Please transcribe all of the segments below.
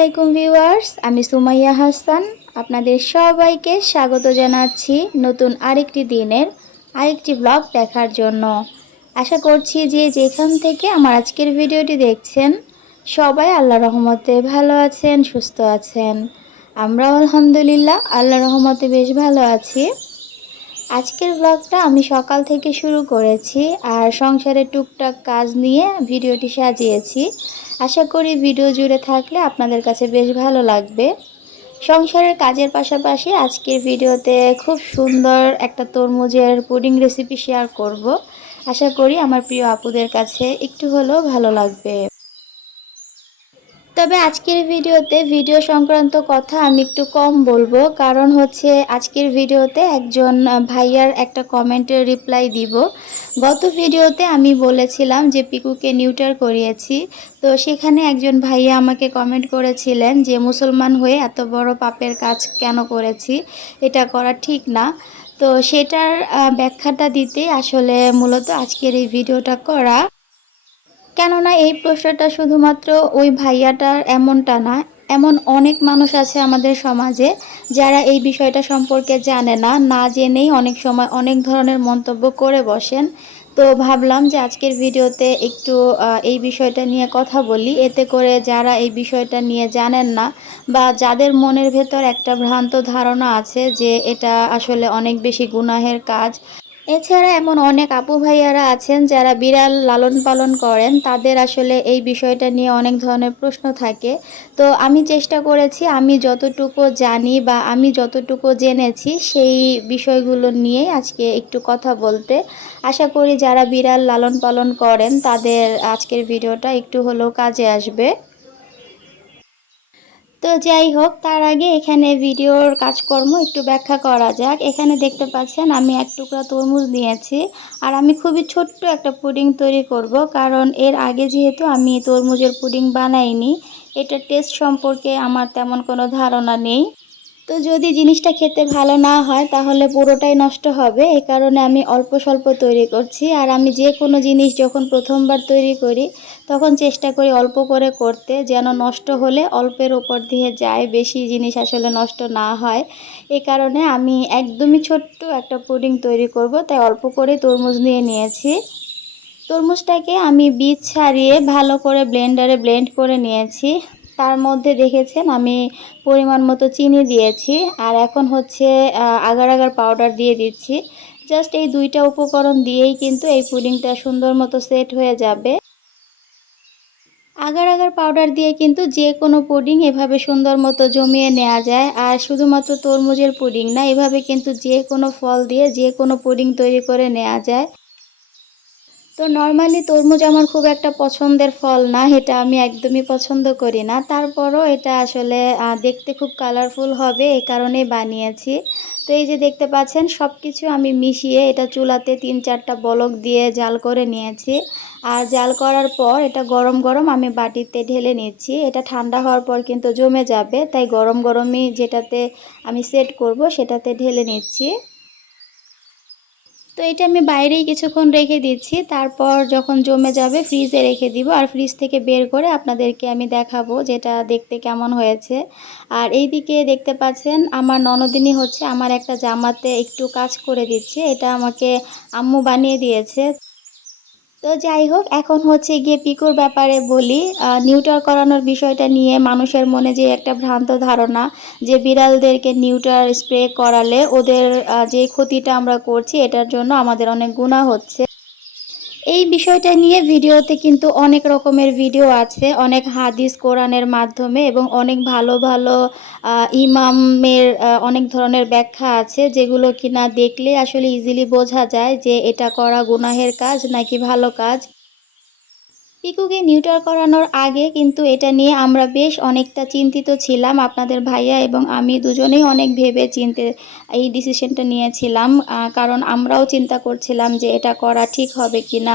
আলাইকুম ভিউয়ার্স, আমি সুমাইয়া হাসান। আপনাদের সবাইকে স্বাগত জানাচ্ছি নতুন আরেকটি দিনের আরেকটি ব্লগ দেখার জন্য। আশা করছি যে যেখান থেকে আমার আজকের ভিডিওটি দেখছেন, সবাই আল্লাহ রহমতে ভালো আছেন, সুস্থ আছেন। আমরাও আলহামদুলিল্লাহ আল্লাহ রহমতে বেশ ভালো আছি। আজকের ব্লগটা আমি সকাল থেকে শুরু করেছি আর সংসারের টুকটাক কাজ নিয়ে ভিডিওটি সাজিয়েছি। আশা করি ভিডিও জুড়ে থাকলে আপনাদের কাছে বেশ ভালো লাগবে। সংসারের কাজের পাশাপাশি আজকের ভিডিওতে খুব সুন্দর একটা তরমুজের পুডিং রেসিপি শেয়ার করব। আশা করি আমার প্রিয় আপুদের কাছে একটু হলেও ভালো লাগবে। তবে আজকের ভিডিওতে ভিডিও সংক্রান্ত কথা আমি একটু কম বলব। কারণ হচ্ছে আজকের ভিডিওতে একজন ভাইয়ার একটা কমেন্টের রিপ্লাই দিব। গত ভিডিওতে আমি বলেছিলাম যে পিকুকে নিউটার করিয়েছি। তো সেখানে একজন ভাইয়া আমাকে কমেন্ট করেছিলেন যে, মুসলমান হয়ে এত বড় পাপের কাজ কেন করেছি? এটা করা ঠিক না। তো সেটার ব্যাখ্যাটা দিতে আসলে মূলত আজকের এই ভিডিওটা করা। কেননা এই প্রশ্নটা শুধুমাত্র ওই ভাইয়াটার এমনটা না, এমন অনেক মানুষ আছে আমাদের সমাজে যারা এই বিষয়টা সম্পর্কে জানে না না জেনেই অনেক সময় অনেক ধরনের মন্তব্য করে বসেন। তো ভাবলাম যে আজকের ভিডিওতে একটু এই বিষয়টা নিয়ে কথা বলি। এতে করে যারা এই বিষয়টা নিয়ে জানেন না বা যাদের মনের ভেতর একটা ভ্রান্ত ধারণা আছে যে এটা আসলে অনেক বেশি গুনাহের কাজ এছাড়া এমন অনেক আপু ভাইয়ারা আছেন যারা বিড়াল লালন পালন করেন, তাদের আসলে এই বিষয়টা নিয়ে অনেক ধরনের প্রশ্ন থাকে। তো আমি চেষ্টা করেছি, আমি যতটুকু জানি বা আমি যতটুকু জেনেছি সেই বিষয়গুলো নিয়ে আজকে একটু কথা বলতে। আশা করি যারা বিড়াল লালন পালন করেন, তাদের আজকের ভিডিওটা একটু হলেও কাজে আসবে। তো যাই হোক, তার আগে এখানে ভিডিওর কাজকর্ম একটু ব্যাখ্যা করা যাক। এখানে দেখতে পাচ্ছেন, আমি এক টুকরা তরমুজ নিয়েছি আর আমি খুবই ছোট্ট একটা পুডিং তৈরি করব কারণ এর আগে যেহেতু আমি তরমুজের পুডিং বানাইনি এটা টেস্ট সম্পর্কে আমার তেমন কোনো ধারণা নেই। তো যদি জিনিসটা খেতে ভালো না হয়, তাহলে পুরোটাই নষ্ট হবে। এই কারণে আমি অল্প স্বল্প তৈরি করছি। আর আমি যে কোনো জিনিস যখন প্রথমবার তৈরি করি, তখন চেষ্টা করি অল্প করে করতে, যেন নষ্ট হলে অল্পের ওপর দিয়ে যায়, বেশি জিনিস আসলে নষ্ট না হয়। এই কারণে আমি একদমই ছোট্ট একটা পুডিং তৈরি করব, তাই অল্প করে তরমুজ নিয়ে নিয়েছি। তরমুজটাকে আমি বীজ ছাড়িয়ে ভালো করে ব্লেন্ডারে ব্লেন্ড করে নিয়েছি। তার মধ্যে দেখেছেন আমি পরিমাণ মতো চিনি দিয়েছি আর এখন হচ্ছে আগার আগার পাউডার দিয়ে দিচ্ছি। জাস্ট এই দুইটা উপকরণ দিয়েই কিন্তু এই পুডিংটা সুন্দর মতো সেট হয়ে যাবে। আগার আগার পাউডার দিয়ে কিন্তু যে কোনো পুডিং এভাবে সুন্দর মতো জমিয়ে নেওয়া যায়। আর শুধুমাত্র তরমুজের পুডিং না, এভাবে কিন্তু যে কোনো ফল দিয়ে যে কোনো পুডিং তৈরি করে নেওয়া যায়। তো নর্মালি তরমুজ আমার খুব একটা পছন্দের ফল না, এটা আমি একদমই পছন্দ করি না। তারপরও এটা আসলে দেখতে খুব কালারফুল হবে এই কারণে বানিয়েছি। তো এই যে দেখতে পাচ্ছেন সব কিছু আমি মিশিয়ে এটা চুলাতে তিন চারটা বলক দিয়ে জাল করে নিয়েছি। আর জাল করার পর এটা গরম গরম আমি বাটিতে ঢেলে নিচ্ছি। এটা ঠান্ডা হওয়ার পর কিন্তু জমে যাবে, তাই গরম গরমই যেটাতে আমি সেট করব, সেটাতে ঢেলে নিচ্ছি। তো এটা আমি বাইরেই কিছুক্ষণ রেখে দিচ্ছি। তারপর যখন জমে যাবে ফ্রিজে রেখে দিব। আর ফ্রিজ থেকে বের করে আপনাদেরকে আমি দেখাবো যেটা দেখতে কেমন হয়েছে। আর এই দিকে দেখতে পাচ্ছেন, আমার ননদিনী হচ্ছে আমার একটা জামাতে একটু কাজ করে দিচ্ছে। এটা আমাকে আম্মু বানিয়ে দিয়েছে। তো যাই হোক, এখন হচ্ছে গিয়ে পিকুর ব্যাপারে বলি। নিউটার করানোর বিষয়টা নিয়ে মানুষের মনে যে একটা ভ্রান্ত ধারণা যে বিড়ালদেরকে নিউটার স্প্রে করালে ওদের যে ক্ষতিটা আমরা করছি, এটার জন্য আমাদের অনেক গুণা হচ্ছে। এই বিষয়টা নিয়ে ভিডিওতে কিন্তু অনেক রকমের ভিডিও আছে, অনেক হাদিস কোরআনের মাধ্যমে এবং অনেক ভালো ভালো ইমামের অনেক ধরনের ব্যাখ্যা আছে যেগুলো কিনা দেখলে আসলে ইজিলি বোঝা যায় যে এটা করা গুনাহের কাজ নাকি ভালো কাজ। পিকুকে নিউটার করানোর আগে কিন্তু এটা নিয়ে আমরা বেশ অনেকটা চিন্তিত ছিলাম, আপনাদের ভাইয়া এবং আমি দুজনেই অনেক ভেবে চিনতে এই ডিসিশনটা নিয়েছিলাম কারণ আমরাও চিন্তা করছিলাম যে এটা করা ঠিক হবে কি না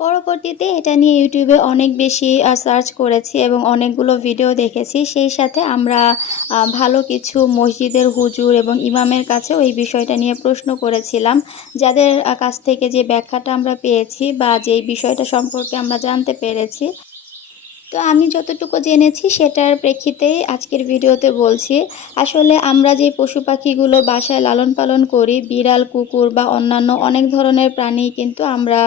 পরবর্তীতে এটা নিয়ে ইউটিউবে অনেক বেশি সার্চ করেছি এবং অনেকগুলো ভিডিও দেখেছি। সেই সাথে আমরা ভালো কিছু মসজিদের হুজুর এবং ইমামের কাছে ওই বিষয়টা নিয়ে প্রশ্ন করেছিলাম। যাদের কাছ থেকে যে ব্যাখ্যাটা আমরা পেয়েছি বা যেই বিষয়টা সম্পর্কে আমরা জানতে পেরেছি তো আমি যতটুকু জেনেছি সেটার প্রেক্ষিতেই আজকের ভিডিওতে বলছি, আসলে আমরা যে পশু পাখিগুলো বাসায় লালন পালন করি, বিড়াল, কুকুর বা অন্যান্য অনেক ধরনের প্রাণী কিন্তু আমরা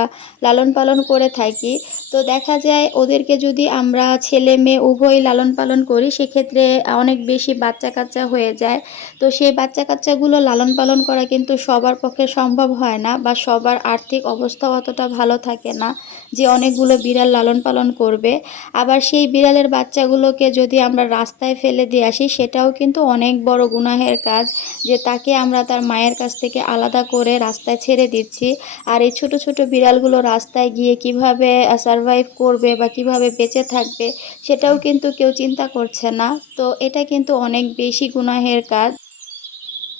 লালন পালন করে থাকি। তো দেখা যায় ওদেরকে যদি আমরা ছেলে মেয়ে উভয়ই লালন পালন করি, সেক্ষেত্রে অনেক বেশি বাচ্চা কাচ্চা হয়ে যায়। তো সেই বাচ্চা কাচ্চাগুলো লালন পালন করা কিন্তু সবার পক্ষে সম্ভব হয় না বা সবার আর্থিক অবস্থা অতটা ভালো থাকে না যে অনেকগুলো বিড়াল লালন পালন করবে। আবার সেই বিড়ালের বাচ্চাগুলোকে যদি আমরা রাস্তায় ফেলে দিয়ে আসি, সেটাও কিন্তু অনেক বড় গুনাহের কাজ যে তাকে আমরা তার মায়ের কাছ থেকে আলাদা করে রাস্তায় ছেড়ে দিচ্ছি। আর এই ছোট ছোট বিড়ালগুলো রাস্তায় গিয়ে কীভাবে সারভাইভ করবে বা কীভাবে বেঁচে থাকবে, সেটাও কিন্তু কেউ চিন্তা করছে না। তো এটা কিন্তু অনেক বেশি গুনাহের কাজ।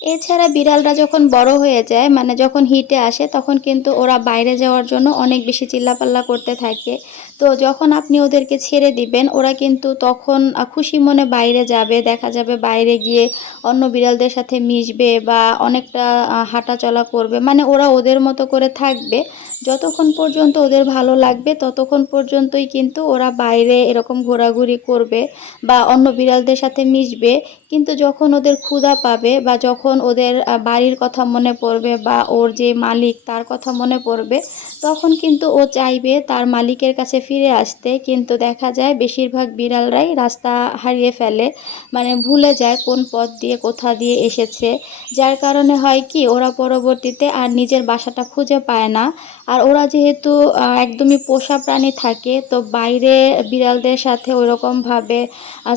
এছাড়া বিড়ালরা যখন বড় হয়ে যায় মানে যখন হিটে আসে, তখন কিন্তু ওরা বাইরে যাওয়ার জন্য অনেক বেশি চিল্লাপাল্লা করতে থাকে। তো যখন আপনি ওদেরকে ছেড়ে দিবেন, ওরা কিন্তু তখন খুশি মনে বাইরে যাবে, দেখা যাবে বাইরে গিয়ে অন্য বিড়ালদের সাথে মিশবে বা অনেকটা হাঁটা চলা করবে। মানে ওরা ওদের মতো করে থাকবে। যতক্ষণ পর্যন্ত ওদের ভালো লাগবে, ততক্ষণ পর্যন্তই কিন্তু ওরা বাইরে এরকম ঘোরাঘুরি করবে বা অন্য বিড়ালদের সাথে মিশবে। কিন্তু যখন ওদের ক্ষুধা পাবে বা যখন ওদের বাড়ির কথা মনে পড়বে বা ওর যে মালিক তার কথা মনে পড়বে, তখন কিন্তু ও চাইবে তার মালিকের কাছে ফিরে আসতে। কিন্তু দেখা যায় বেশিরভাগ বিড়ালরাই রাস্তা হারিয়ে ফেলে মানে ভুলে যায় কোন পথ দিয়ে কোথা দিয়ে এসেছে। যার কারণে হয় কি, ওরা পরবর্তীতে আর নিজের বাসাটা খুঁজে পায় না। আর ওরা যেহেতু একদমই পোষা প্রাণী থাকে, তো বাইরে বিড়ালদের সাথে ওইরকমভাবে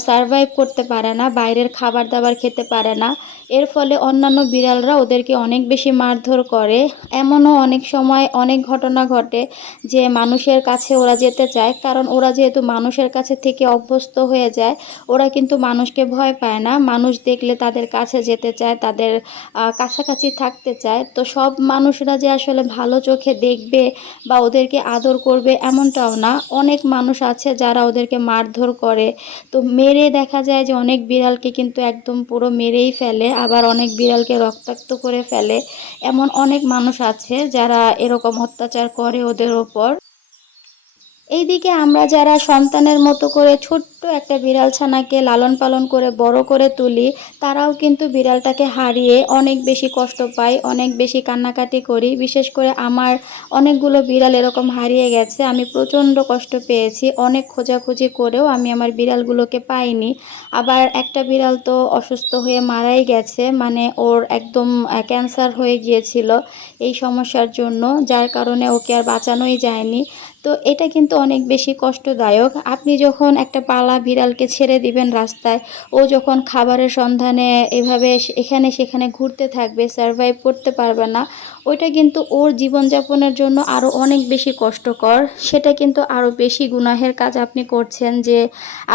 সারভাইভ করতে পারে না। বাইরের খাবার দাবার খেতে পারে না। এর ফলে অন্যান্য বিড়ালরা ওদেরকে অনেক বেশি মারধর করে। এমনও অনেক সময় অনেক ঘটনা ঘটে যে মানুষের কাছে ওরা যেতে চায়, কারণ ওরা যেহেতু মানুষের কাছে থেকে অভ্যস্ত হয়ে যায়, ওরা কিন্তু মানুষকে ভয় পায় না। মানুষ দেখলে তাদের কাছে যেতে চায়, তাদের কাছাকাছি থাকতে চায়। তো সব মানুষরা যে আসলে ভালো চোখে দেখবে বা ওদেরকে আদর করবে এমনটাও না। অনেক মানুষ আছে যারা ওদেরকে মারধর করে। তো মেরে দেখা যায় যে অনেক বিড়ালকে কিন্তু একদম পুরো মেরেই ফেলে, আবার অনেক বিড়ালকে রক্তাক্ত করে ফেলে। এমন অনেক মানুষ আছে যারা এরকম অত্যাচার করে ওদের ওপর। এইদিকে আমরা যারা সন্তানের মতো করে ছোট্ট একটা বিড়াল ছানাকে লালন পালন করে বড় করে তুলি, তারাও কিন্তু বিড়ালটাকে হারিয়ে অনেক বেশি কষ্ট পাই অনেক বেশি কান্নাকাটি করি। বিশেষ করে আমার অনেকগুলো বিড়াল এরকম হারিয়ে গেছে, আমি প্রচণ্ড কষ্ট পেয়েছি, অনেক খোঁজাখুঁজি করেও আমি আমার বিড়ালগুলোকে পাইনি। আবার একটা বিড়াল তো অসুস্থ হয়ে মারাই গেছে মানে ওর একদম ক্যান্সার হয়ে গিয়েছিল এই সমস্যার জন্য, যার কারণে ওকে আর বাঁচানোই যায়নি। তো এটা কিন্তু অনেক বেশি কষ্টদায়ক। আপনি যখন একটা পালা বিড়ালকে ছেড়ে দিবেন রাস্তায়, ও যখন খাবারের সন্ধানে এভাবে এখানে সেখানে ঘুরতে থাকবে সারভাইভ করতে পারবে না, ওইটা কিন্তু ওর জীবনযাপনের জন্য আরও অনেক বেশি কষ্টকর। সেটা কিন্তু আরও বেশি গুনাহের কাজ আপনি করছেন যে,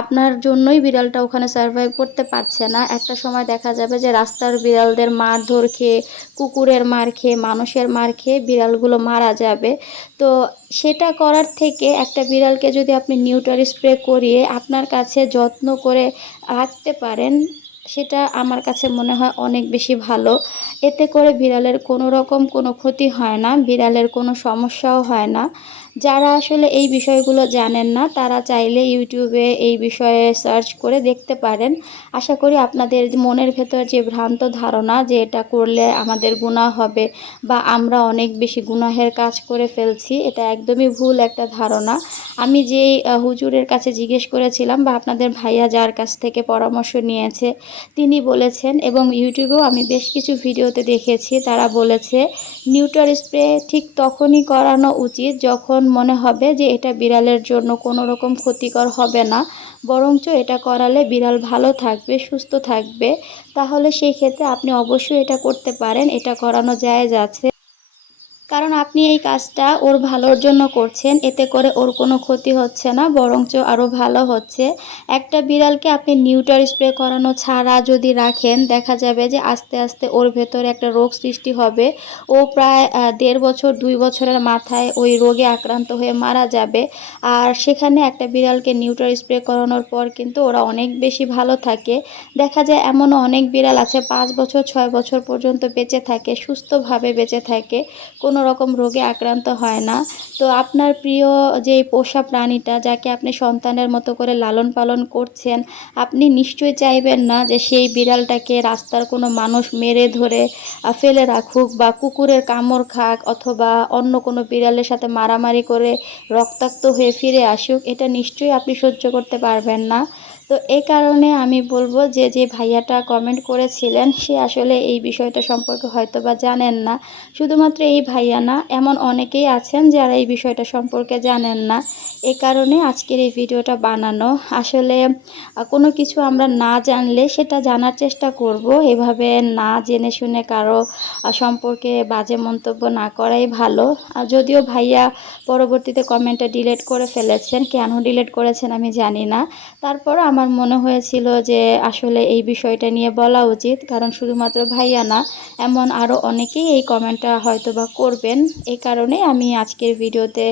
আপনার জন্যই বিড়ালটা ওখানে সারভাইভ করতে পারছে না। একটা সময় দেখা যাবে যে, রাস্তার বিড়ালদের মারধর খেয়ে, কুকুরের মার খেয়ে, মানুষের মার খেয়ে বিড়ালগুলো মারা যাবে। তো সেটা করার থেকে একটা বিড়ালকে যদি আপনি নিউটার স্প্রে করিয়ে আপনার কাছে যত্ন করে রাখতে পারেন, সেটা আমার কাছে মনে হয় অনেক বেশি ভালো। এতে করে বিড়ালের কোনো রকম কোনো ক্ষতি হয় না, বিড়ালের কোনো সমস্যাও হয় না। যারা আসলে এই বিষয়গুলো জানেন না, তারা চাইলে ইউটিউবে এই বিষয়ে সার্চ করে দেখতে পারেন। আশা করি আপনাদের মনের ভেতর যে ভ্রান্ত ধারণা যে এটা করলে আমাদের গুণা হবে বা আমরা অনেক বেশি গুনাহের কাজ করে ফেলছি, এটা একদমই ভুল একটা ধারণা। আমি যেই হুজুরের কাছে জিজ্ঞেস করেছিলাম বা আপনাদের ভাইয়া যার কাছ থেকে পরামর্শ নিয়েছে, তিনি বলেছেন এবং ইউটিউবেও আমি বেশ কিছু ভিডিওতে দেখেছি, তারা বলেছে নিউটার স্প্রে ঠিক তখনই করানো উচিত যখন মনে হবে যে এটা বিড়ালের জন্য কোনো রকম ক্ষতিকর হবে না। বরঞ্চ এটা করালে বিড়াল ভালো থাকবে, সুস্থ থাকবে। তাহলে সেই ক্ষেত্রে আপনি অবশ্যই এটা করতে পারেন। এটা করানো যায় যাচ্ছে কারণ আপনি এই কাজটা ওর ভালোর জন্য করছেন, এতে করে ওর কোনো ক্ষতি হচ্ছে না, বরঞ্চ আরও ভালো হচ্ছে। একটা বিড়ালকে আপনি নিউটার স্প্রে করানো ছাড়া যদি রাখেন, দেখা যাবে যে আস্তে আস্তে ওর ভেতরে একটা রোগ সৃষ্টি হবে। ও প্রায় দেড় বছর, দুই বছরের মাথায় ওই রোগে আক্রান্ত হয়ে মারা যাবে। আর সেখানে একটা বিড়ালকে নিউটার স্প্রে করানোর পর কিন্তু ওরা অনেক বেশি ভালো থাকে। দেখা যায় এমনও অনেক বিড়াল আছে, পাঁচ বছর, ছয় বছর পর্যন্ত বেঁচে থাকে, সুস্থভাবে বেঁচে থাকে। কোনো রকম রোগে আক্রান্ত হয় না। তো আপনার প্রিয় যে পোষা প্রাণীটা, যাকে আপনি সন্তানের মতো করে লালন পালন করছেন, আপনি নিশ্চয়ই চাইবেন না যে সেই বিড়ালটাকে রাস্তার কোনো মানুষ মেরে ধরে ফেলে রাখুক বা কুকুরের কামড় খাক অথবা অন্য কোনো বিড়ালের সাথে মারামারি করে রক্তাক্ত হয়ে ফিরে আসুক, এটা নিশ্চয়ই আপনি সহ্য করতে পারবেন না। তো এই কারণে আমি বলব যে যে ভাইয়াটা কমেন্ট করেছিলেন, সে আসলে এই বিষয়টা সম্পর্কে হয়তো বা জানেন না। শুধুমাত্র এই ভাইয়া না, এমন অনেকেই আছেন যারা এই বিষয়টা সম্পর্কে জানেন না। এ কারণে আজকের এই ভিডিওটা বানানো। আসলে কোনো কিছু আমরা না জানলে সেটা জানার চেষ্টা করব। এভাবে না জেনে শুনে কারও সম্পর্কে বাজে মন্তব্য না করাই ভালো। আর যদিও ভাইয়া পরবর্তীতে কমেন্টটা ডিলেট করে ফেলেছেন, কেন ডিলেট করেছেন আমি জানি না। তারপর আমার মনে হয়েছিল যে আসলে এই বিষয়টা নিয়ে বলা উচিত, কারণ শুধুমাত্র ভাইয়া না, এমন আরও অনেকেই এই কমেন্টটা হয়তো বা করবেন। এই কারণে আমি আজকের ভিডিওতে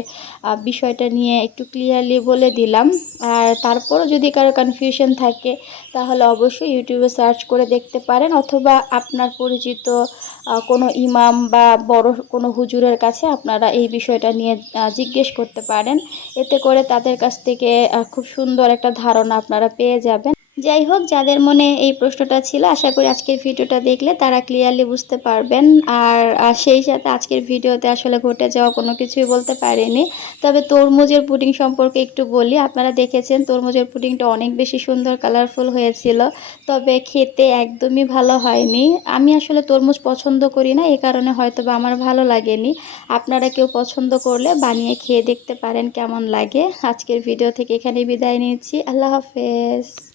বিষয়টা নিয়ে একটু ক্লিয়ারলি বলে দিলাম। আর তারপরও যদি কারও কনফিউশন থাকে, তাহলে অবশ্যই ইউটিউবে সার্চ করে দেখতে পারেন, অথবা আপনার পরিচিত কোনো ইমাম বা বড় কোনো হুজুরের কাছে আপনারা এই বিষয়টা নিয়ে জিজ্ঞেস করতে পারেন। এতে করে তাদের কাছ থেকে খুব সুন্দর একটা ধারণা আপনারা পেয়ে যাবেন। যাই হোক, যাদের মনে এই প্রশ্নটা ছিল, আশা করি আজকের ভিডিওটা দেখলে তারা ক্লিয়ারলি বুঝতে পারবেন। আর সেই সাথে আজকের ভিডিওতে আসলে ঘটে যাওয়া কোনো কিছুই বলতে পারিনি। তবে তরমুজের পুডিং সম্পর্কে একটু বলি। আপনারা দেখেছেন, তরমুজের পুডিংটা অনেক বেশি সুন্দর কালারফুল হয়েছিল। তবে খেতে একদমই ভালো হয়নি। আমি আসলে তরমুজ পছন্দ করি না এই কারণে হয়তো বা আমার ভালো লাগেনি। আপনারা কেউ পছন্দ করলে বানিয়ে খেয়ে দেখতে পারেন কেমন লাগে। আজকের ভিডিও থেকে এখানে বিদায় নিচ্ছি। আল্লাহ হাফেজ।